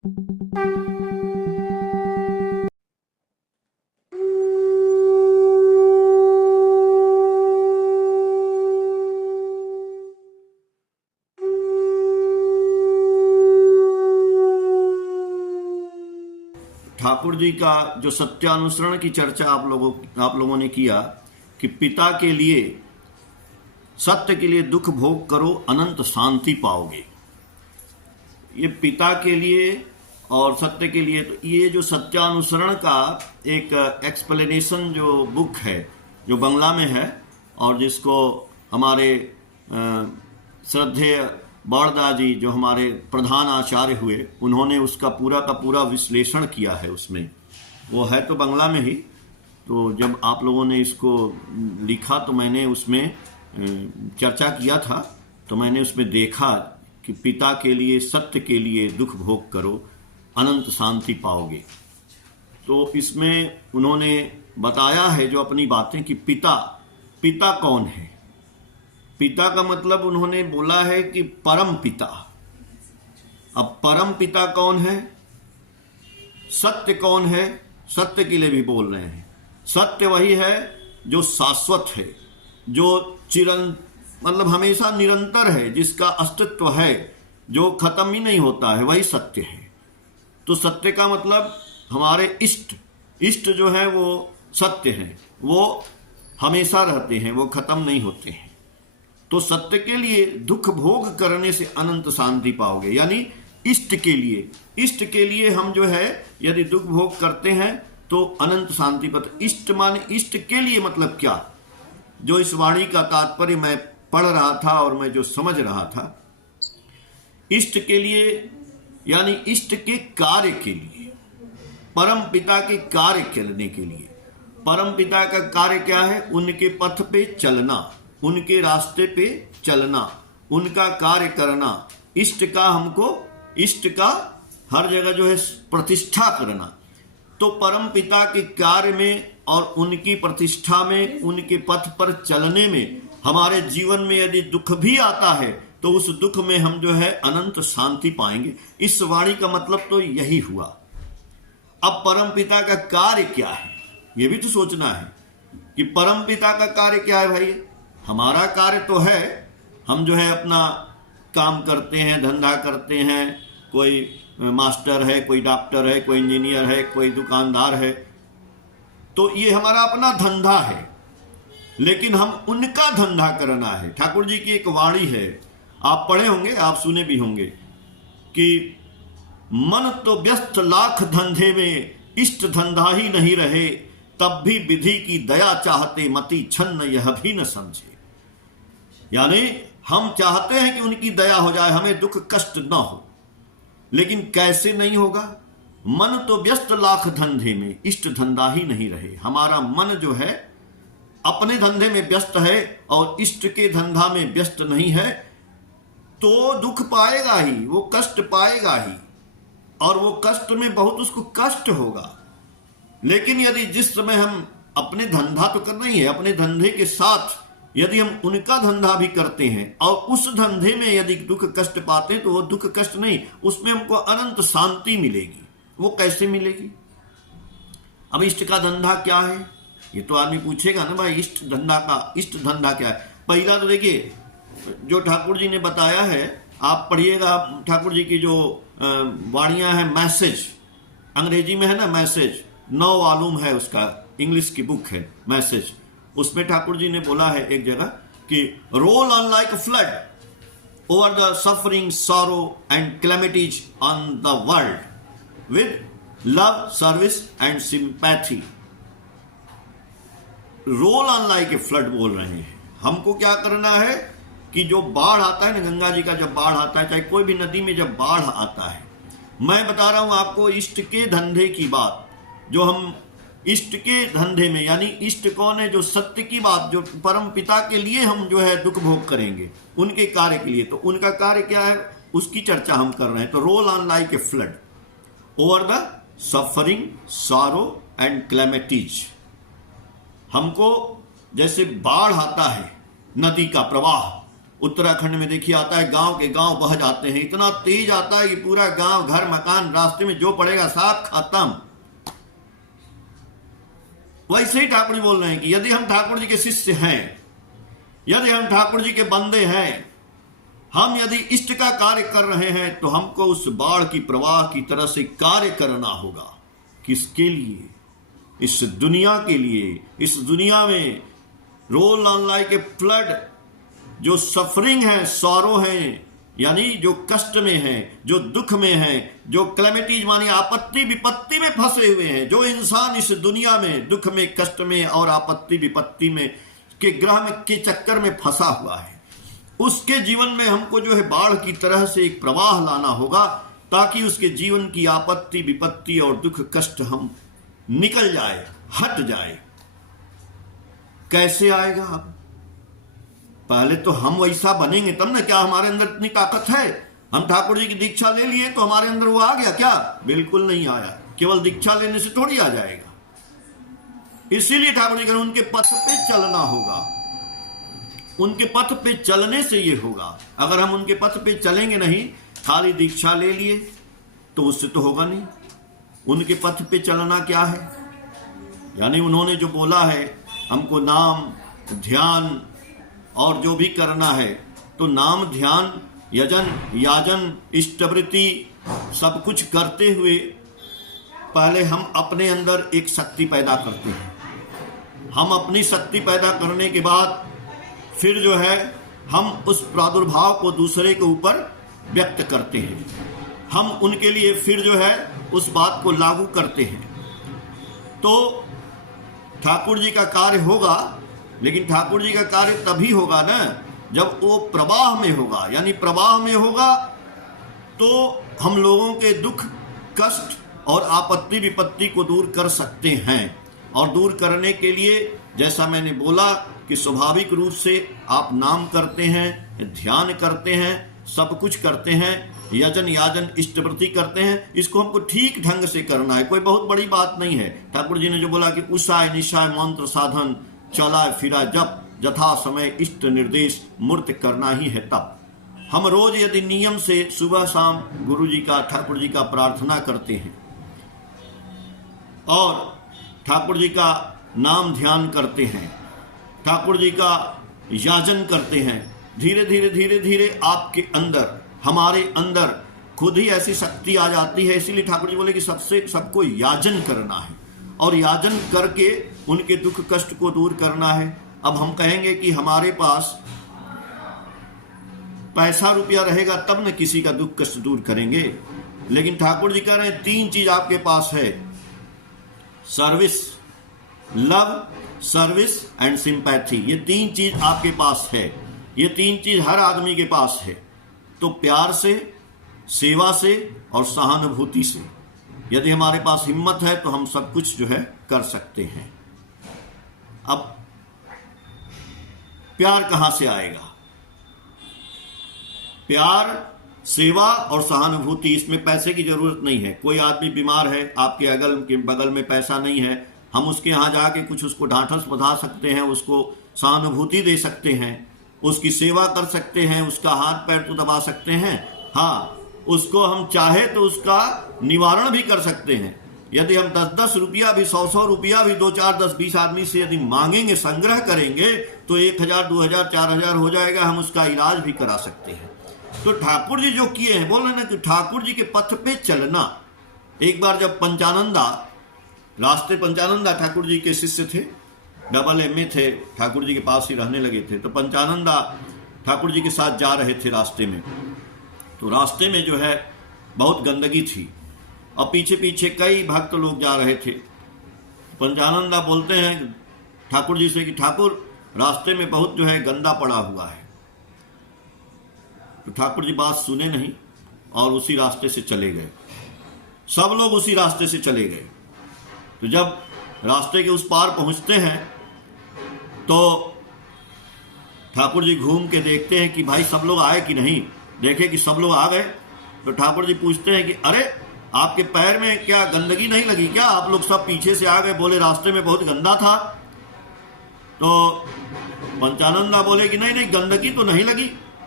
ठाकुर जी का जो सत्यानुसरण की चर्चा आप लोगों ने किया कि पिता के लिए, सत्य के लिए दुख भोग करो अनंत शांति पाओगे। ये पिता के लिए और सत्य के लिए, तो ये जो सत्यानुसरण का एक एक्सप्लेनेशन जो बुक है जो बंगला में है और जिसको हमारे श्रद्धेय बड़दा जी जो हमारे प्रधान आचार्य हुए, उन्होंने उसका पूरा का पूरा विश्लेषण किया है। उसमें वो है तो बंगला में ही, तो जब आप लोगों ने इसको लिखा तो मैंने उसमें चर्चा किया था, तो मैंने उसमें देखा कि पिता के लिए, सत्य के लिए दुख भोग करो अनंत शांति पाओगे। तो इसमें उन्होंने बताया है जो अपनी बातें कि पिता कौन है। पिता का मतलब उन्होंने बोला है कि परम पिता। अब परम पिता कौन है, सत्य कौन है, सत्य के लिए भी बोल रहे हैं। सत्य वही है जो शाश्वत है, जो मतलब हमेशा निरंतर है, जिसका अस्तित्व है, जो खत्म ही नहीं होता है, वही सत्य है। तो सत्य का मतलब हमारे इष्ट जो है वो सत्य है, वो हमेशा रहते हैं, वो खत्म नहीं होते हैं। तो सत्य के लिए दुख भोग करने से अनंत शांति पाओगे। यानी इष्ट के लिए हम जो है यदि दुख भोग करते हैं तो अनंत शांति पाते। इष्ट माने इष्ट के लिए मतलब क्या, जो इस वाणी का तात्पर्य मैं पढ़ रहा था और मैं जो समझ रहा था, इष्ट के लिए यानी इष्ट के कार्य के लिए, परम पिता के कार्य करने के लिए। परम पिता का कार्य क्या है, उनके पथ पे चलना, उनके रास्ते पे चलना, उनका कार्य करना। इष्ट का हर जगह जो है प्रतिष्ठा करना। तो परम पिता के कार्य में और उनकी प्रतिष्ठा में, उनके पथ पर चलने में हमारे जीवन में यदि दुख भी आता है तो उस दुख में हम जो है अनंत शांति पाएंगे। इस वाणी का मतलब तो यही हुआ। अब परम पिता का कार्य क्या है, यह भी तो सोचना है कि परम पिता का कार्य क्या है। भाई हमारा कार्य तो है, हम जो है अपना काम करते हैं, धंधा करते हैं, कोई मास्टर है, कोई डॉक्टर है, कोई इंजीनियर है, कोई दुकानदार है, तो ये हमारा अपना धंधा है। लेकिन हम उनका धंधा करना है। ठाकुर जी की एक वाणी है, आप पढ़े होंगे, आप सुने भी होंगे कि मन तो व्यस्त लाख धंधे में, इष्ट धंधा ही नहीं रहे, तब भी विधि की दया चाहते, मति छन्न यह भी न समझे। यानी हम चाहते हैं कि उनकी दया हो जाए, हमें दुख कष्ट ना हो, लेकिन कैसे नहीं होगा। मन तो व्यस्त लाख धंधे में, इष्ट धंधा ही नहीं रहे। हमारा मन जो है अपने धंधे में व्यस्त है और इष्ट के धंधा में व्यस्त नहीं है, तो दुख पाएगा ही, वो कष्ट पाएगा ही, और वो कष्ट में बहुत उसको कष्ट होगा। लेकिन यदि जिस समय हम अपने धंधा तो करना ही है, अपने धंधे के साथ यदि हम उनका धंधा भी करते हैं और उस धंधे में यदि दुख कष्ट पाते हैं, तो वो दुख कष्ट नहीं, उसमें हमको अनंत शांति मिलेगी। वो कैसे मिलेगी। अब इष्ट का धंधा क्या है, ये तो आदमी पूछेगा ना भाई, इष्ट धंधा क्या है। पहला तो देखिए जो ठाकुर जी ने बताया है, आप पढ़िएगा ठाकुर जी की जो वाणियां हैं, मैसेज अंग्रेजी में है ना, मैसेज 9 वॉल्यूम है उसका, इंग्लिश की बुक है मैसेज। उसमें ठाकुर जी ने बोला है एक जगह कि roll on like flood over the suffering, sorrow and calamities on the world with love, service and sympathy. Roll on like a flood बोल रहे हैं। हमको क्या करना है कि जो बाढ़ आता है ना, गंगा जी का जब बाढ़ आता है, चाहे कोई भी नदी में जब बाढ़ आता है, मैं बता रहा हूं आपको इष्ट के धंधे की बात, जो हम इष्ट के धंधे में, यानी इष्ट कौन है, जो सत्य की बात, जो परम पिता के लिए हम जो है दुख भोग करेंगे, उनके कार्य के लिए। तो उनका कार्य क्या है, उसकी चर्चा हम कर रहे हैं। तो roll on like a flood over the suffering, sorrow and calamities. हमको जैसे बाढ़ आता है, नदी का प्रवाह, उत्तराखंड में देखिए आता है, गांव के गांव बह जाते हैं, इतना तेज आता है कि पूरा गांव, घर, मकान, रास्ते में जो पड़ेगा सब खत्म। वैसे ही ठाकुर जी बोल रहे हैं कि यदि हम ठाकुर जी के शिष्य हैं, यदि हम ठाकुर जी के बंदे हैं, हम यदि इष्ट का कार्य कर रहे हैं, तो हमको उस बाढ़ की प्रवाह की तरह से कार्य करना होगा। किसके लिए? इस दुनिया के लिए। इस दुनिया में roll on like a flood, जो सफरिंग है, सॉरो है, यानी जो कष्ट में है, जो दुख में है, जो क्लेमिटीज मानी आपत्ति विपत्ति में फंसे हुए हैं, जो इंसान इस दुनिया में दुख में, कष्ट में और आपत्ति विपत्ति में के ग्रह में के चक्कर में फंसा हुआ है, उसके जीवन में हमको जो है बाढ़ की तरह से एक प्रवाह लाना होगा, ताकि उसके जीवन की आपत्ति विपत्ति और दुख कष्ट हम निकल जाए, हट जाए। कैसे आएगा? अब पहले तो हम वैसा बनेंगे तब ना। क्या हमारे अंदर इतनी ताकत है? हम ठाकुर जी की दीक्षा ले लिए तो हमारे अंदर वो आ गया क्या? बिल्कुल नहीं आया। केवल दीक्षा लेने से थोड़ी आ जाएगा। इसीलिए ठाकुर जी कह रहे उनके पथ पे चलना होगा। उनके पथ पे चलने से ये होगा। अगर हम उनके पथ पे चलेंगे नहीं, खाली दीक्षा ले लिए, तो उससे तो होगा नहीं। उनके पथ पे चलना क्या है? यानी उन्होंने जो बोला है हमको नाम ध्यान और जो भी करना है, तो नाम ध्यान यजन याजन इष्टवृत्ति सब कुछ करते हुए पहले हम अपने अंदर एक शक्ति पैदा करते हैं। हम अपनी शक्ति पैदा करने के बाद फिर जो है हम उस प्रादुर्भाव को दूसरे के ऊपर व्यक्त करते हैं। हम उनके लिए फिर जो है उस बात को लागू करते हैं। तो ठाकुर जी का कार्य होगा, लेकिन ठाकुर जी का कार्य तभी होगा ना जब वो प्रवाह में होगा। यानी प्रवाह में होगा तो हम लोगों के दुख कष्ट और आपत्ति विपत्ति को दूर कर सकते हैं। और दूर करने के लिए जैसा मैंने बोला कि स्वाभाविक रूप से आप नाम करते हैं, ध्यान करते हैं, सब कुछ करते हैं, यजन याजन इष्टवृत्ति करते हैं। इसको हमको ठीक ढंग से करना है, कोई बहुत बड़ी बात नहीं है। ठाकुर जी ने जो बोला कि उषाय निशाय मंत्र साधन चला फिरा जप यथा समय इष्ट निर्देश मूर्त करना ही है तब। हम रोज यदि नियम से सुबह शाम गुरु जी का ठाकुर जी का प्रार्थना करते हैं और ठाकुर जी का नाम ध्यान करते हैं, ठाकुर जी का याजन करते हैं, धीरे धीरे धीरे धीरे आपके अंदर हमारे अंदर खुद ही ऐसी शक्ति आ जाती है। इसीलिए ठाकुर जी बोले कि सबको याजन करना है और याजन करके उनके दुख कष्ट को दूर करना है। अब हम कहेंगे कि हमारे पास पैसा रुपया रहेगा तब न किसी का दुख कष्ट दूर करेंगे, लेकिन ठाकुर जी कह रहे हैं 3 चीज आपके पास है, service, love, service and sympathy. ये 3 चीज आपके पास है। ये 3 चीज हर आदमी के पास है। तो प्यार से, सेवा से और सहानुभूति से यदि हमारे पास हिम्मत है तो हम सब कुछ जो है कर सकते हैं। अब प्यार कहां से आएगा? प्यार, सेवा और सहानुभूति, इसमें पैसे की जरूरत नहीं है। कोई आदमी बीमार है, आपके अगल के बगल में पैसा नहीं है, हम उसके यहाँ जाके कुछ उसको ढांढस बंधा सकते हैं, उसको सहानुभूति दे सकते हैं, उसकी सेवा कर सकते हैं, उसका हाथ पैर तो दबा सकते हैं। हाँ, उसको हम चाहे तो उसका निवारण भी कर सकते हैं। यदि हम 10-10 रुपया भी, 100-100 रुपया भी 2-4, 10-20 आदमी से यदि मांगेंगे, संग्रह करेंगे, तो 1000, 2000, 4000 हो जाएगा, हम उसका इलाज भी करा सकते हैं। तो ठाकुर जी जो किए हैं, बोल रहे ना कि ठाकुर जी के पथ पे चलना। एक बार जब पंचानंदा, रास्ते पंचानंदा ठाकुर जी के शिष्य थे, डबल एमए थे, ठाकुर जी के पास ही रहने लगे थे। तो पंचानंदा ठाकुर जी के साथ जा रहे थे रास्ते में, तो रास्ते में जो है बहुत गंदगी थी और पीछे पीछे कई भक्त लोग जा रहे थे। पंचानंदा बोलते हैं ठाकुर जी से कि ठाकुर, रास्ते में बहुत जो है गंदा पड़ा हुआ है। तो ठाकुर जी बात सुने नहीं और उसी रास्ते से चले गए। सब लोग उसी रास्ते से चले गए। तो जब रास्ते के उस पार पहुंचते हैं तो ठाकुर जी घूम के देखते हैं कि भाई सब लोग आए कि नहीं। देखे कि सब लोग आ गए तो ठाकुर जी पूछते हैं कि अरे, आपके पैर में क्या गंदगी नहीं लगी क्या? आप लोग सब पीछे से आ गए। बोले रास्ते में बहुत गंदा था। तो पंचानंदा बोले कि नहीं नहीं, गंदगी तो नहीं लगी,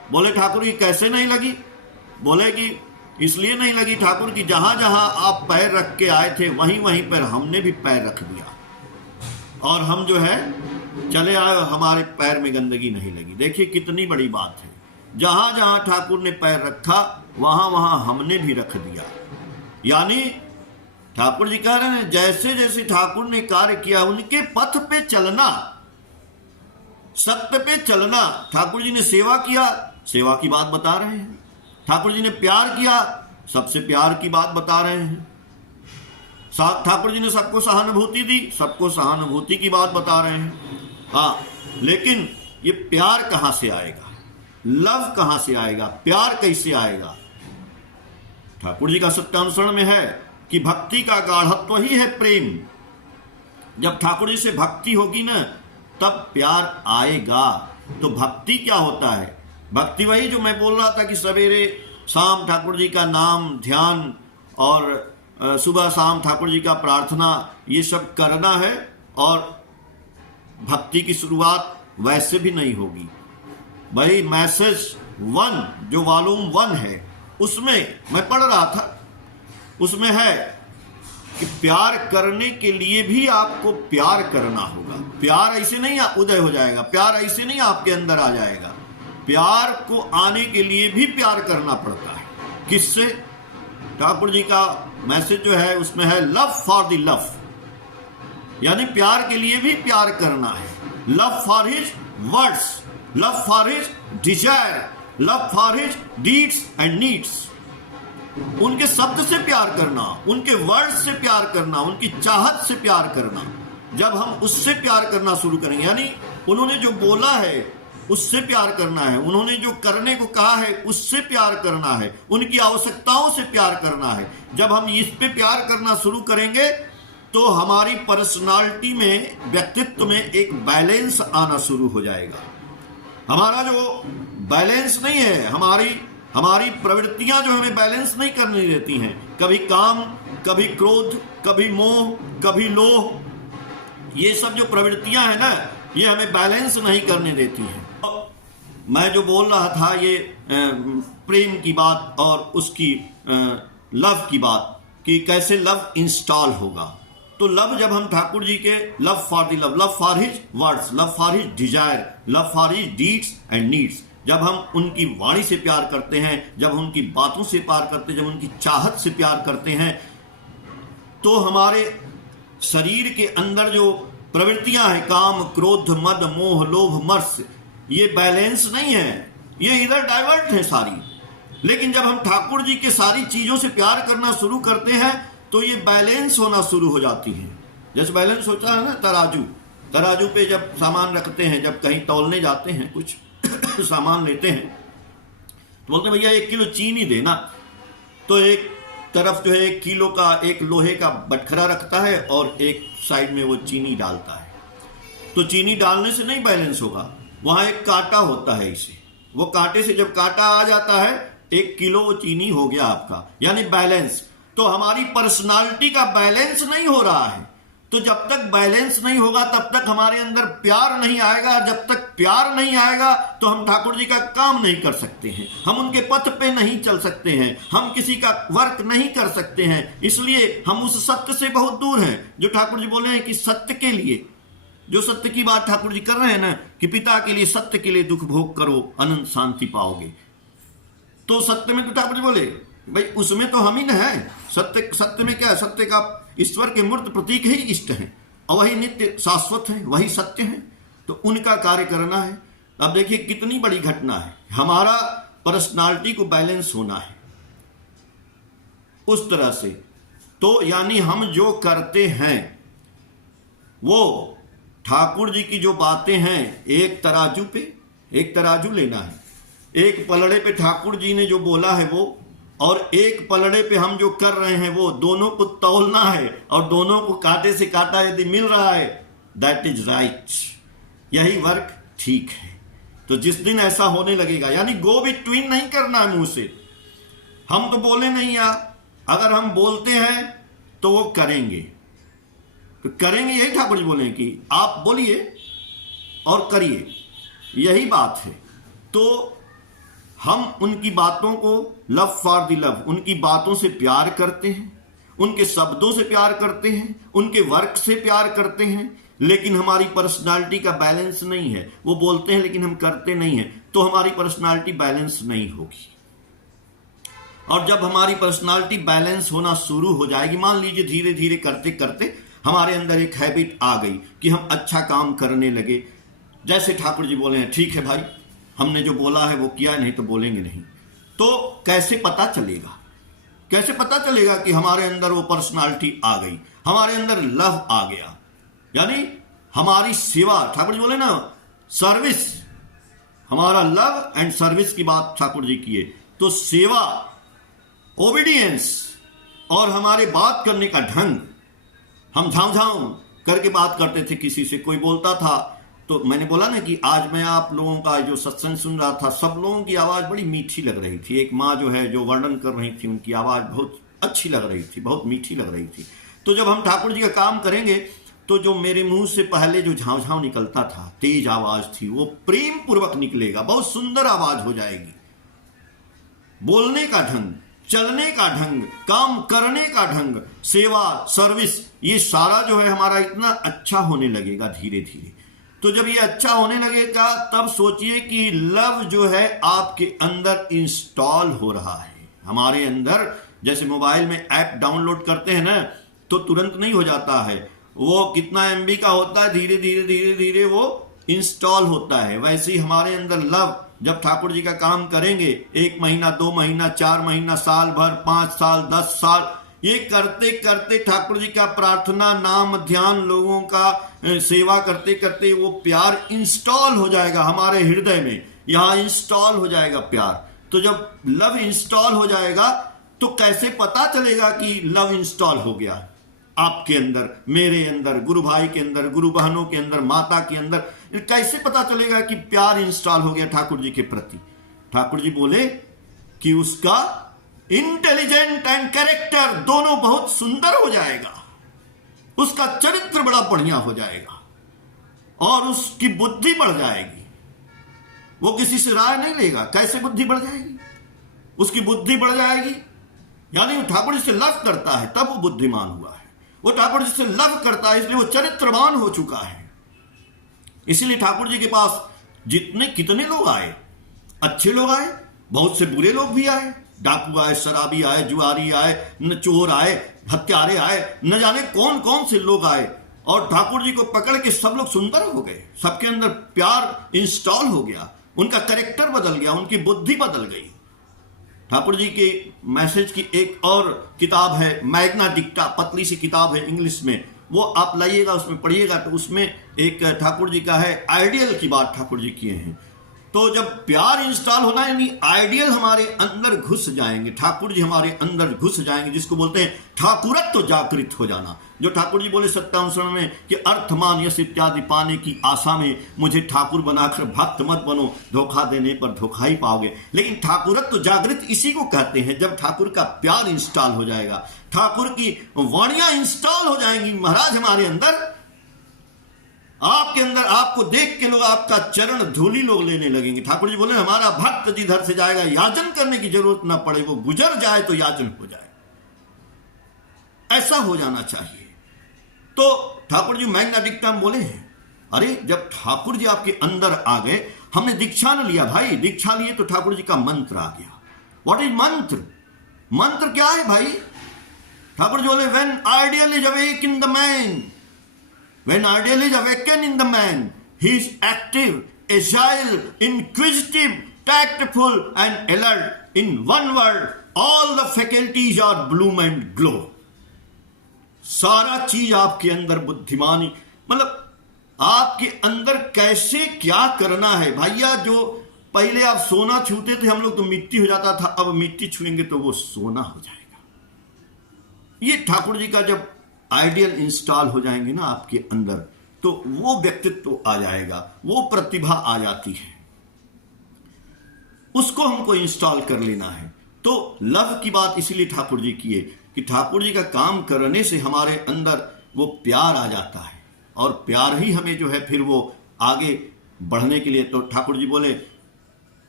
बोले ठाकुर जी कैसे नहीं लगी? बोले कि इसलिए नहीं लगी ठाकुर कि जहां जहां आप पैर रख के आए थे वहीं वहीं पर हमने भी पैर रख दिया और हम जो है चले आए, हमारे पैर में गंदगी नहीं लगी। देखिए कितनी बड़ी बात है, जहां जहां ठाकुर ने पैर रखा वहां वहां हमने भी रख दिया। यानी ठाकुर जी कह रहे हैं जैसे जैसे ठाकुर ने कार्य किया उनके पथ पे चलना, सत्य पे चलना। ठाकुर जी ने सेवा किया, सेवा की बात बता रहे हैं। ठाकुर जी ने प्यार किया, सबसे प्यार की बात बता रहे हैं। ठाकुर जी ने सबको सहानुभूति दी, सबको सहानुभूति की बात बता रहे हैं। हाँ, लेकिन ये प्यार कहां से आएगा, लव कहां से आएगा, प्यार कैसे आएगा? ठाकुर जी का सत्यानुसरण में है कि भक्ति का गाढ़त्व ही है प्रेम। जब ठाकुर जी से भक्ति होगी ना तब प्यार आएगा। तो भक्ति क्या होता है? भक्ति वही जो मैं बोल रहा था कि सवेरे शाम ठाकुर जी का नाम ध्यान और सुबह शाम ठाकुर जी का प्रार्थना, ये सब करना है। और भक्ति की शुरुआत वैसे भी नहीं होगी। भाई मैसेज 1 जो वॉल्यूम 1 है उसमें मैं पढ़ रहा था, उसमें है कि प्यार करने के लिए भी आपको प्यार करना होगा। प्यार ऐसे नहीं उदय हो जाएगा, प्यार ऐसे नहीं आपके अंदर आ जाएगा। प्यार को आने के लिए भी प्यार करना पड़ता है। किससे? ठाकुर जी का मैसेज जो है उसमें है लव फॉर द लव, यानी प्यार के लिए भी प्यार करना है। Love for his words, love for his Dzire, love for his deeds and needs. उनके शब्द से प्यार करना, उनके वर्ड से प्यार करना, उनकी चाहत से प्यार करना। जब हम उससे प्यार करना शुरू करेंगे, यानी उन्होंने जो बोला है उससे प्यार करना है, उन्होंने जो करने को कहा है उससे प्यार करना है, उनकी आवश्यकताओं से प्यार करना है। जब हम इस पे प्यार करना शुरू करेंगे तो हमारी पर्सनालिटी में, व्यक्तित्व में एक बैलेंस आना शुरू हो जाएगा। हमारा जो बैलेंस नहीं है, हमारी प्रवृत्तियां जो हमें बैलेंस नहीं करने देती हैं, कभी काम, कभी क्रोध, कभी मोह, कभी लोभ, ये सब जो प्रवृत्तियां हैं ना, ये हमें बैलेंस नहीं करने देती हैं। मैं जो बोल रहा था ये प्रेम की बात और उसकी लव की बात, कि कैसे लव इंस्टॉल होगा। तो लव जब हम ठाकुर जी के love for the love, love for his words, love for his Dzire, love for his deeds and needs, जब हम उनकी वाणी से प्यार करते हैं, जब उनकी बातों से प्यार करते हैं, जब उनकी चाहत से प्यार करते हैं, तो हमारे शरीर के अंदर जो प्रवृत्तियां हैं, काम, क्रोध, मद, मोह, लोभ, मर्स, ये बैलेंस नहीं है, ये इधर डाइवर्ट है सारी। लेकिन जब हम ठाकुर जी के सारी चीजों से प्यार करना शुरू करते हैं तो ये बैलेंस होना शुरू हो जाती है। जैसे बैलेंस होता है ना तराजू पे जब सामान रखते हैं, जब कहीं तौलने जाते हैं, कुछ सामान लेते हैं तो बोलते हैं भैया 1 किलो चीनी देना। तो एक तरफ जो है 1 किलो का एक लोहे का बटखरा रखता है और एक साइड में वो चीनी डालता है। तो चीनी डालने से नहीं बैलेंस होगा, वहां एक कांटा होता है, इसे वो कांटे से जब कांटा आ जाता है 1 किलो वो चीनी हो गया आपका, यानी बैलेंस। तो हमारी पर्सनालिटी का बैलेंस नहीं हो रहा है। तो जब तक बैलेंस नहीं होगा तब तक हमारे अंदर प्यार नहीं आएगा। जब तक प्यार नहीं आएगा तो हम ठाकुर जी का काम नहीं कर सकते हैं, हम उनके पथ पे नहीं चल सकते हैं, हम किसी का वर्क नहीं कर सकते हैं। इसलिए हम उस सत्य से बहुत दूर हैं जो ठाकुर जी बोले हैं कि सत्य के लिए, जो सत्य की बात ठाकुर जी कर रहे हैं ना, कि पिता के लिए, सत्य के लिए दुख भोग करो, अनंत शांति पाओगे। तो सत्य में तो ठाकुर जी बोले भाई उसमें तो हम ही न है। सत्य में क्या है? सत्य का ईश्वर के मूर्त प्रतीक ही इष्ट है और वही नित्य शाश्वत है, वही सत्य है। तो उनका कार्य करना है। अब देखिए कितनी बड़ी घटना है, हमारा पर्सनालिटी को बैलेंस होना है उस तरह से। तो यानी हम जो करते हैं वो ठाकुर जी की जो बातें हैं, एक तराजू लेना है, एक पलड़े पे ठाकुर जी ने जो बोला है वो, और एक पलड़े पे हम जो कर रहे हैं वो, दोनों को तौलना है और दोनों को कांटे से कांटा यदि मिल रहा है, दैट इज राइट, यही वर्क ठीक है। तो जिस दिन ऐसा होने लगेगा, यानी गो बिटवीन नहीं करना है मुंह से, हम तो बोले नहीं यार, अगर हम बोलते हैं तो वो करेंगे, तो करेंगे, यही ठाकुर जी बोले कि आप बोलिए और करिए, यही बात है। तो हम उनकी बातों को लव फॉर द लव, उनकी बातों से प्यार करते हैं, उनके शब्दों से प्यार करते हैं, उनके वर्क से प्यार करते हैं, लेकिन हमारी पर्सनालिटी का बैलेंस नहीं है। वो बोलते हैं लेकिन हम करते नहीं हैं, तो हमारी पर्सनालिटी बैलेंस नहीं होगी। और जब हमारी पर्सनालिटी बैलेंस होना शुरू हो जाएगी, मान लीजिए धीरे धीरे करते करते हमारे अंदर एक हैबिट आ गई कि हम अच्छा काम करने लगे। जैसे ठाकुर जी बोले हैं, ठीक है भाई, हमने जो बोला है वो किया, नहीं तो बोलेंगे नहीं। तो कैसे पता चलेगा, कैसे पता चलेगा कि हमारे अंदर वो पर्सनालिटी आ गई, हमारे अंदर लव आ गया, यानी हमारी सेवा। ठाकुर जी बोले ना, सर्विस, हमारा लव एंड सर्विस की बात ठाकुर जी किए। तो सेवा, ओबीडियंस और हमारे बात करने का ढंग, हम झाम करके बात करते थे। किसी से कोई बोलता था तो मैंने बोला ना कि आज मैं आप लोगों का जो सत्संग सुन रहा था, सब लोगों की आवाज़ बड़ी मीठी लग रही थी। एक माँ जो है, जो वर्णन कर रही थी, उनकी आवाज़ बहुत अच्छी लग रही थी, बहुत मीठी लग रही थी। तो जब हम ठाकुर जी का काम करेंगे तो जो मेरे मुंह से पहले जो झाँव निकलता था, तेज आवाज़ थी, वो प्रेम पूर्वक निकलेगा, बहुत सुंदर आवाज़ हो जाएगी। बोलने का ढंग, चलने का ढंग, काम करने का ढंग, सेवा, सर्विस, ये सारा जो है हमारा इतना अच्छा होने लगेगा धीरे धीरे। तो जब ये अच्छा होने लगेगा तब सोचिए कि लव जो है आपके अंदर इंस्टॉल हो रहा है। हमारे अंदर जैसे मोबाइल में ऐप डाउनलोड करते हैं ना, तो तुरंत नहीं हो जाता है, वो कितना MB का होता है, धीरे धीरे वो इंस्टॉल होता है। वैसे ही हमारे अंदर लव, जब ठाकुर जी का काम करेंगे, 1 महीना, 2 महीना, 4 महीना, साल भर, 5 साल, 10 साल, ये करते करते ठाकुर जी का प्रार्थना, नाम, ध्यान, लोगों का सेवा करते करते वो प्यार इंस्टॉल हो जाएगा हमारे हृदय में, यहाँ इंस्टॉल हो जाएगा प्यार। तो जब लव इंस्टॉल हो जाएगा तो कैसे पता चलेगा कि लव इंस्टॉल हो गया आपके अंदर, मेरे अंदर, गुरु भाई के अंदर, गुरु बहनों के अंदर, माता के अंदर? कैसे पता चलेगा कि प्यार इंस्टॉल हो गया ठाकुर जी के प्रति? ठाकुर जी बोले कि उसका इंटेलिजेंट एंड कैरेक्टर दोनों बहुत सुंदर हो जाएगा, उसका चरित्र बड़ा बढ़िया हो जाएगा और उसकी बुद्धि बढ़ जाएगी। वो किसी से राय नहीं लेगा। कैसे बुद्धि बढ़ जाएगी? उसकी बुद्धि बढ़ जाएगी, यानी वो ठाकुर जी से लव करता है तब वो बुद्धिमान हुआ है। वो ठाकुर जी से लव करता है इसलिए वो चरित्रवान हो चुका है। इसलिए ठाकुर जी के पास कितने लोग आए, अच्छे लोग आए, बहुत से बुरे लोग भी आए, डाकू आए, शराबी आए, जुआरी आए, न चोर आए, हत्यारे आए, न जाने कौन कौन से लोग आए, और ठाकुर जी को पकड़ के सब लोग सुंदर हो गए। सबके अंदर प्यार इंस्टॉल हो गया, उनका कैरेक्टर बदल गया, उनकी बुद्धि बदल गई। ठाकुर जी के मैसेज की एक और किताब है, मैग्ना डिक्टा, पतली सी किताब है इंग्लिश में, वो आप लाइएगा, उसमें पढ़िएगा तो उसमें एक ठाकुर जी का है, आइडियल की बात ठाकुर जी किए हैं। तो जब प्यार इंस्टॉल होना है, यानी आइडियल हमारे अंदर घुस जाएंगे, ठाकुर जी हमारे अंदर घुस जाएंगे, जिसको बोलते हैं ठाकुरत्व तो जागृत हो जाना। जो ठाकुर जी बोले सत्यानुसरण में कि अर्थमान यश इत्यादि पाने की आशा में मुझे ठाकुर बनाकर भक्त मत बनो, धोखा देने पर धोखा ही पाओगे। लेकिन ठाकुरत्व तो जागृत इसी को कहते हैं जब ठाकुर का प्यार इंस्टॉल हो जाएगा, ठाकुर की वाणियां इंस्टॉल हो जाएंगी महाराज हमारे अंदर। आपके अंदर आपको देख के लोग आपका चरण धूलि लोग लेने लगेंगे। ठाकुर जी बोले हमारा भक्त जिधर से जाएगा याचन करने की जरूरत ना पड़े, वो गुजर जाए तो याचन हो जाए, ऐसा हो जाना चाहिए। तो ठाकुर जी मैग्ना डिक्टा में बोले हैं, अरे जब ठाकुर जी आपके अंदर आ गए, हमने दीक्षा न लिया भाई, दीक्षा लिए तो ठाकुर जी का मंत्र आ गया। व्हाट इज मंत्र? मंत्र क्या है भाई? ठाकुर जी बोले when ideal is awake in the man, when ideal is awakened in the man, he is active, agile, inquisitive, tactful and alert. In one word, all the faculties are bloom and glow. सारा चीज आपके अंदर बुद्धिमानी, मतलब आपके अंदर कैसे क्या करना है भैया। जो पहले आप सोना छूते थे हम लोग तो मिट्टी हो जाता था, अब मिट्टी छुएंगे तो वो सोना हो जाएगा। ये ठाकुर जी का जब आइडियल इंस्टॉल हो जाएंगे ना आपके अंदर, तो वो व्यक्तित्व आ जाएगा, वो प्रतिभा आ जाती है, उसको हमको इंस्टॉल कर लेना है। तो लव की बात इसीलिए ठाकुर जी किए कि ठाकुर जी का काम करने से हमारे अंदर वो प्यार आ जाता है, और प्यार ही हमें जो है फिर वो आगे बढ़ने के लिए। तो ठाकुर जी बोले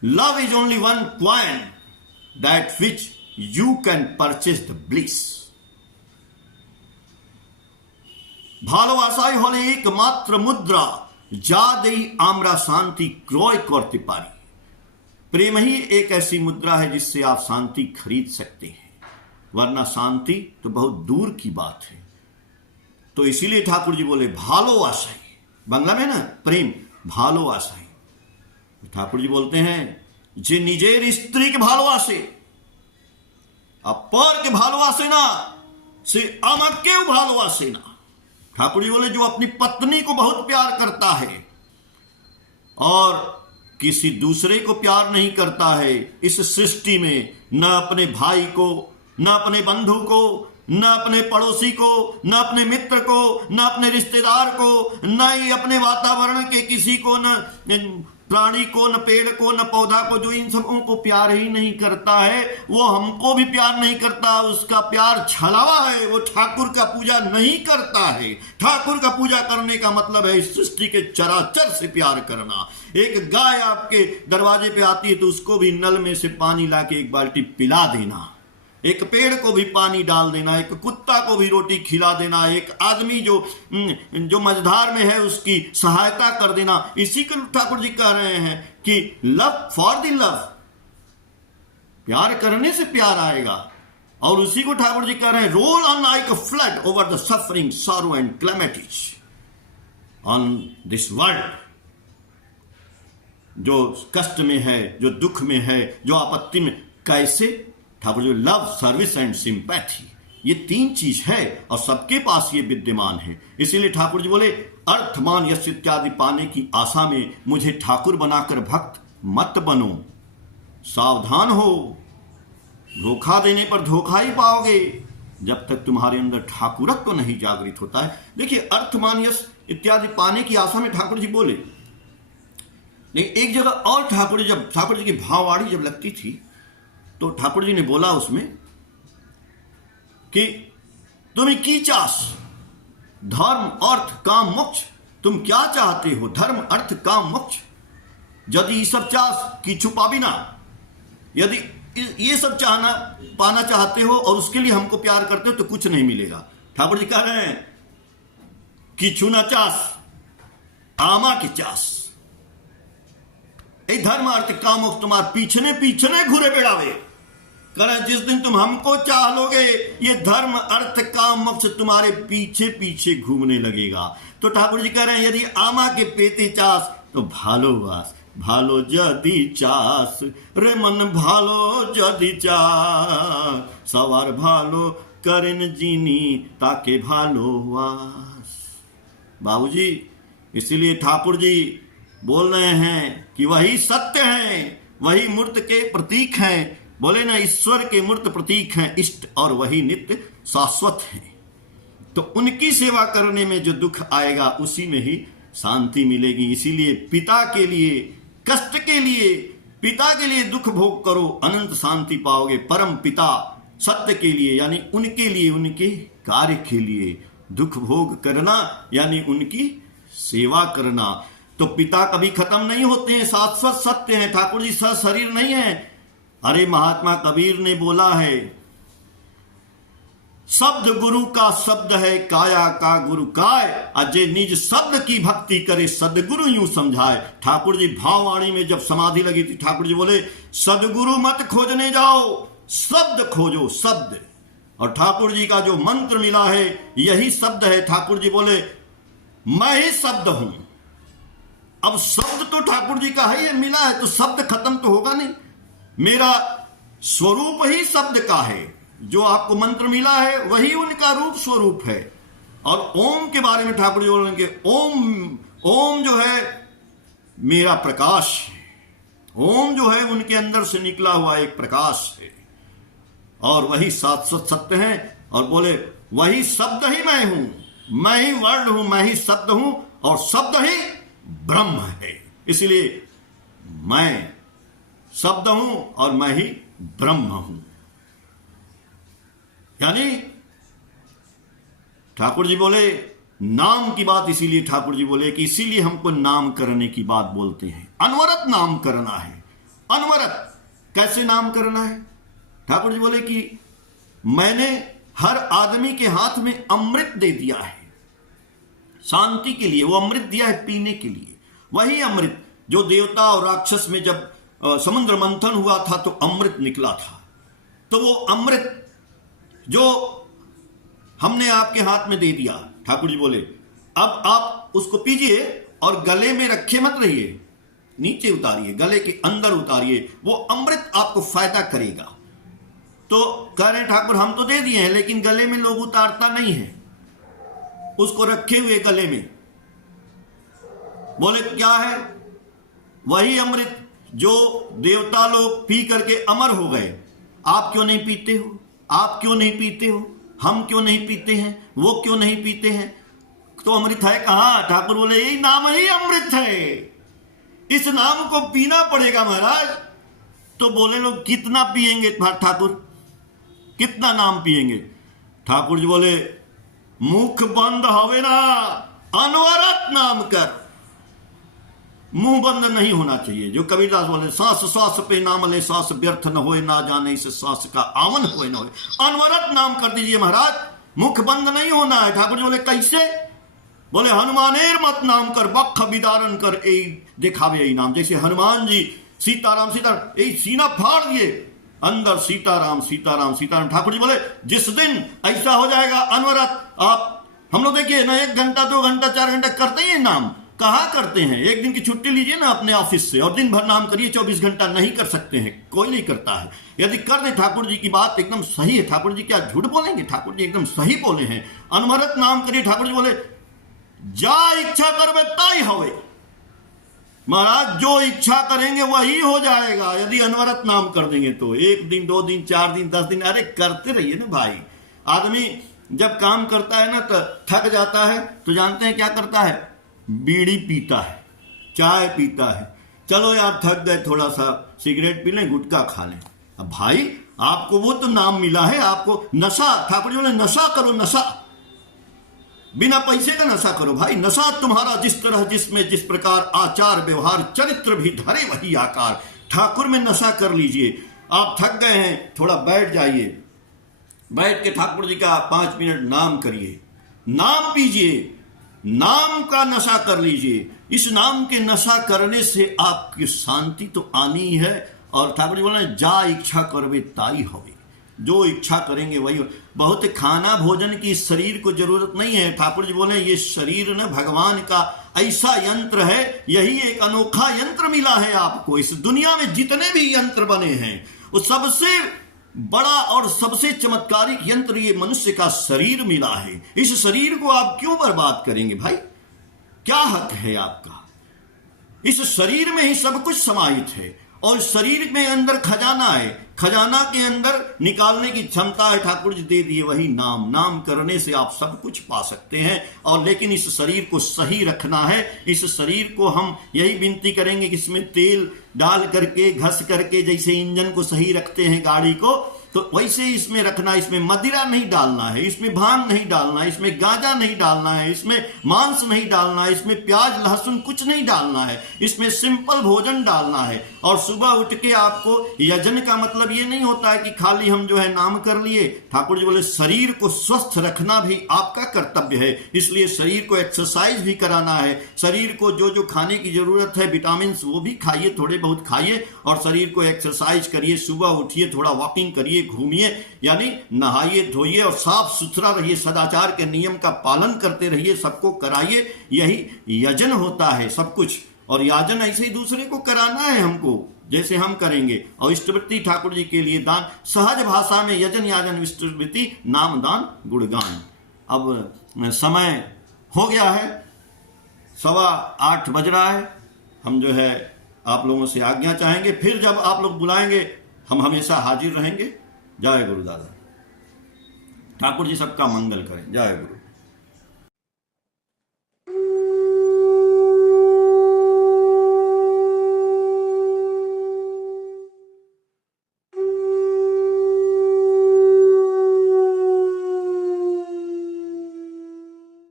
love is only one coin that which you can purchase the bliss. ভালোবাসাই হলে একমাত্র মুদ্রা যা দেই আমরা शांति ক্রয় করতে পারি। प्रेम ही एक ऐसी मुद्रा है जिससे आप शांति खरीद सकते हैं, वरना शांति तो बहुत दूर की बात है। तो इसीलिए ठाकुर जी बोले भालोवासाई, बांग्ला में ना प्रेम भालोवासाई। ठाकुर जी बोलते हैं जे निजेर स्त्री के भालोवासे अपर के भालोवासे ना से আমাকেও ভালোবাসে না। ठाकुर जी बोले जो अपनी पत्नी को बहुत प्यार करता है और किसी दूसरे को प्यार नहीं करता है इस सृष्टि में, न अपने भाई को, न अपने बंधु को, न अपने पड़ोसी को, न अपने मित्र को, न अपने रिश्तेदार को, न ही अपने वातावरण के किसी को, न प्राणी को, न पेड़ को, न पौधा को, जो इन सबों को प्यार ही नहीं करता है वो हमको भी प्यार नहीं करता। उसका प्यार छलावा है, वो ठाकुर का पूजा नहीं करता है। ठाकुर का पूजा करने का मतलब है इस सृष्टि के चराचर से प्यार करना। एक गाय आपके दरवाजे पे आती है तो उसको भी नल में से पानी लाके एक बाल्टी पिला देना, एक पेड़ को भी पानी डाल देना, एक कुत्ता को भी रोटी खिला देना, एक आदमी जो मझधार में है उसकी सहायता कर देना। इसी को ठाकुर जी कह रहे हैं कि लव फॉर द लव, प्यार करने से प्यार आएगा। और उसी को ठाकुर जी कह रहे हैं roll on like a flood over the suffering sorrow and क्लेमिटीज on this world. जो कष्ट में है, जो दुख में है, जो आपत्ति में, कैसे Thakur ji love, service and sympathy, ये तीन चीज है और सबके पास ये विद्यमान है। इसीलिए ठाकुर जी बोले अर्थमान यश इत्यादि पाने की आशा में मुझे ठाकुर बनाकर भक्त मत बनो, सावधान हो, धोखा देने पर धोखा ही पाओगे जब तक तुम्हारे अंदर ठाकुरत्व नहीं जागृत होता है। देखिए अर्थमान यश इत्यादि पाने की आशा में ठाकुर जी बोले, लेकिन एक जगह और ठाकुर जी, जब ठाकुर जी की भाववाणी जब लगती थी तो ठाकुर जी ने बोला उसमें कि तुम्हें की चास, धर्म अर्थ काम मोक्ष, तुम क्या चाहते हो, धर्म अर्थ काम मोक्ष, यदि ये सब चास की छुपा भी ना, यदि ये सब चाहना पाना चाहते हो और उसके लिए हमको प्यार करते हो तो कुछ नहीं मिलेगा। ठाकुर जी कह रहे हैं कि छूना चास आमा की चास, ए धर्म अर्थ काम मोक्ष तुम्हारे पीछने पीछने घुरे बेड़ावे। कह जिस दिन तुम हमको चाह लोगे ये धर्म अर्थ काम मोक्ष तुम्हारे पीछे पीछे घूमने लगेगा। तो ठाकुर जी कह रहे हैं यदि आमा के पेते चास तो भालोवास, भालो जदि चास रे मन भालो जदि चास, सवार भालो करेन जीनी ताके भालोवास। बाबूजी इसीलिए ठाकुर जी बोल रहे हैं कि वही सत्य हैं, वही मूर्त के प्रतीक हैं। बोले ना ईश्वर के मूर्त प्रतीक हैं इष्ट और वही नित्य शाश्वत हैं। तो उनकी सेवा करने में जो दुख आएगा उसी में ही शांति मिलेगी। इसीलिए पिता के लिए, कष्ट के लिए, पिता के लिए दुख भोग करो, अनंत शांति पाओगे। परम पिता सत्य के लिए यानी उनके लिए, उनके कार्य के लिए दुख भोग करना यानी उनकी सेवा करना। तो पिता कभी खत्म नहीं होते हैं, शाश्वत सत्य है। ठाकुर जी शरीर नहीं है। अरे महात्मा कबीर ने बोला है शब्द गुरु का शब्द है, काया का गुरु काय, अजय निज शब्द की भक्ति करे सदगुरु यूं समझाए। ठाकुर जी भाववाणी में जब समाधि लगी थी ठाकुर जी बोले सदगुरु मत खोजने जाओ, शब्द खोजो, शब्द। और ठाकुर जी का जो मंत्र मिला है यही शब्द है। ठाकुर जी बोले मैं ही शब्द हूं। अब शब्द तो ठाकुर जी का है, ये मिला है तो शब्द खत्म तो होगा नहीं। मेरा स्वरूप ही शब्द का है, जो आपको मंत्र मिला है वही उनका रूप स्वरूप है। और ओम के बारे में ठाकुर जी बोलेंगे ओम, ओम जो है मेरा प्रकाश है। ओम जो है उनके अंदर से निकला हुआ एक प्रकाश है और वही शाश्वत सत्य है। और बोले वही शब्द ही मैं हूं, मैं ही वर्ड हूं, मैं ही शब्द हूं और शब्द ही ब्रह्म है। इसलिए मैं शब्द हूं और मैं ही ब्रह्म हूं। यानी ठाकुर जी बोले नाम की बात, इसीलिए ठाकुर जी बोले कि इसीलिए हमको नाम करने की बात बोलते हैं। अनवरत नाम करना है। अनवरत कैसे नाम करना है? ठाकुर जी बोले कि मैंने हर आदमी के हाथ में अमृत दे दिया है शांति के लिए। वो अमृत दिया है पीने के लिए, वही अमृत जो देवता और राक्षस में जब समुद्र मंथन हुआ था तो अमृत निकला था। तो वो अमृत जो हमने आपके हाथ में दे दिया, ठाकुर जी बोले अब आप उसको पीजिए और गले में रखे मत रहिए, नीचे उतारिए, गले के अंदर उतारिए, वो अमृत आपको फायदा करेगा। तो कह रहे ठाकुर हम तो दे दिए हैं लेकिन गले में लोग उतारता नहीं है, उसको रखे हुए गले में। बोले क्या है? वही अमृत जो देवता लोग पी करके अमर हो गए। आप क्यों नहीं पीते हो? आप क्यों नहीं पीते हो? हम क्यों नहीं पीते हैं? वो क्यों नहीं पीते हैं? तो अमृत है कहां? ठाकुर बोले यही नाम ही अमृत है, इस नाम को पीना पड़ेगा महाराज। तो बोले लोग कितना पिएंगे ठाकुर, कितना नाम पिएंगे? ठाकुर जी बोले मुख बंद होवे ना, अनवरत नाम कर। मुंह बंद नहीं होना चाहिए। जो कबीरदास बोले सांस श्वास पे नाम ले, सांस व्यर्थ न होए, ना जाने इस सांस का आवन होए न होए। अनवरत नाम कर दीजिए महाराज, मुख बंद नहीं होना है। ठाकुर जी बोले कैसे? बोले हनुमानेर मत नाम कर, बख विदारण कर ए दिखावे यही नाम। जैसे हनुमान जी सीताराम सीताराम ए सीना फाड़ दिए, अंदर सीताराम सीताराम सीताराम। ठाकुर जी बोले जिस दिन ऐसा हो जाएगा अनवरत, आप हम लोग देखिए ना 1 घंटा 2 घंटा 4 घंटा करते हैं नाम, कहां करते हैं? एक दिन की छुट्टी लीजिए ना अपने ऑफिस से और दिन भर नाम करिए, 24 घंटा नहीं कर सकते हैं, कोई नहीं करता है। यदि कर दे, ठाकुर जी की बात एकदम सही है। ठाकुर जी क्या झूठ बोलेंगे? ठाकुर जी एकदम सही बोले हैं। अनवरत नाम करिए। ठाकुर जी बोले जा इच्छा करवे ताई होवे। महाराज जो इच्छा करेंगे वही हो जाएगा यदि अनवरत नाम कर देंगे तो। 1 दिन 2 दिन 4 दिन 10 दिन, अरे करते रहिए ना भाई। आदमी जब काम करता है ना तो थक जाता है, तो जानते हैं क्या करता है? बीड़ी पीता है, चाय पीता है। चलो यार थक गए, थोड़ा सा सिगरेट पी लें, गुटखा खा लें। अब भाई आपको वो तो नाम मिला है, आपको नशा, ठाकुर जी बोले नशा करो, नशा बिना पैसे का नशा करो भाई। नशा तुम्हारा जिस तरह जिसमें जिस प्रकार आचार व्यवहार चरित्र भी धरे वही आकार। ठाकुर में नशा कर लीजिए। आप थक गए हैं, थोड़ा बैठ जाइए, बैठ के ठाकुर जी का 5 मिनट नाम करिए, नाम पीजिए, नाम का नशा कर लीजिए। इस नाम के नशा करने से आपकी शांति तो आनी है। और ठाकुर जी बोल रहे जा इच्छा करवे ताई होवे, जो इच्छा करेंगे वही। बहुत खाना भोजन की इस शरीर को जरूरत नहीं है। ठाकुर जी बोले ये शरीर न भगवान का ऐसा यंत्र है, यही एक अनोखा यंत्र मिला है आपको। इस दुनिया में जितने भी यंत्र बने हैं वो सबसे बड़ा और सबसे चमत्कारिक यंत्र ये मनुष्य का शरीर मिला है। इस शरीर को आप क्यों बर्बाद करेंगे भाई? क्या हक है आपका? इस शरीर में ही सब कुछ समाहित है और शरीर में अंदर खजाना है, खजाना के अंदर निकालने की क्षमता है। ठाकुर जी दे दिए वही नाम, नाम करने से आप सब कुछ पा सकते हैं। और लेकिन इस शरीर को सही रखना है। इस शरीर को हम यही विनती करेंगे कि इसमें तेल डाल करके घस करके, जैसे इंजन को सही रखते हैं गाड़ी को, तो वैसे इसमें रखना। इसमें मदिरा नहीं डालना है, इसमें भांग नहीं डालना है, इसमें गांजा नहीं डालना है, इसमें मांस नहीं डालना है, इसमें प्याज लहसुन कुछ नहीं डालना है, इसमें सिंपल भोजन डालना है। और सुबह उठ के आपको यजन का मतलब ये नहीं होता है कि खाली हम जो है नाम कर लिए। ठाकुर जी बोले शरीर को स्वस्थ रखना भी आपका कर्तव्य है, इसलिए शरीर को एक्सरसाइज भी कराना है। शरीर को जो जो खाने की जरूरत है, विटामिन वो भी खाइए, थोड़े बहुत खाइए और शरीर को एक्सरसाइज करिए। सुबह उठिए, थोड़ा वॉकिंग करिए, घूमिए, यानी नहाइए धोइए और साफ सुथरा रहिए, सदाचार के नियम का पालन करते रहिए, सबको कराइए। यही यजन होता है सब कुछ। और याजन ऐसे ही दूसरे को कराना है हमको, जैसे हम करेंगे। और इष्टवृत्ति ठाकुर जी के लिए दान, सहज भाषा में यजन याजन इष्टवृत्ति नाम दान गुणगान। अब समय हो गया है, 7:15 बज रहा है। हम जो है आप लोगों से आज्ञा चाहेंगे, फिर जब आप लोग बुलाएंगे हम हमेशा हाजिर रहेंगे। जय गुरु दादा। ठाकुर जी सबका मंगल करें। जय गुरु।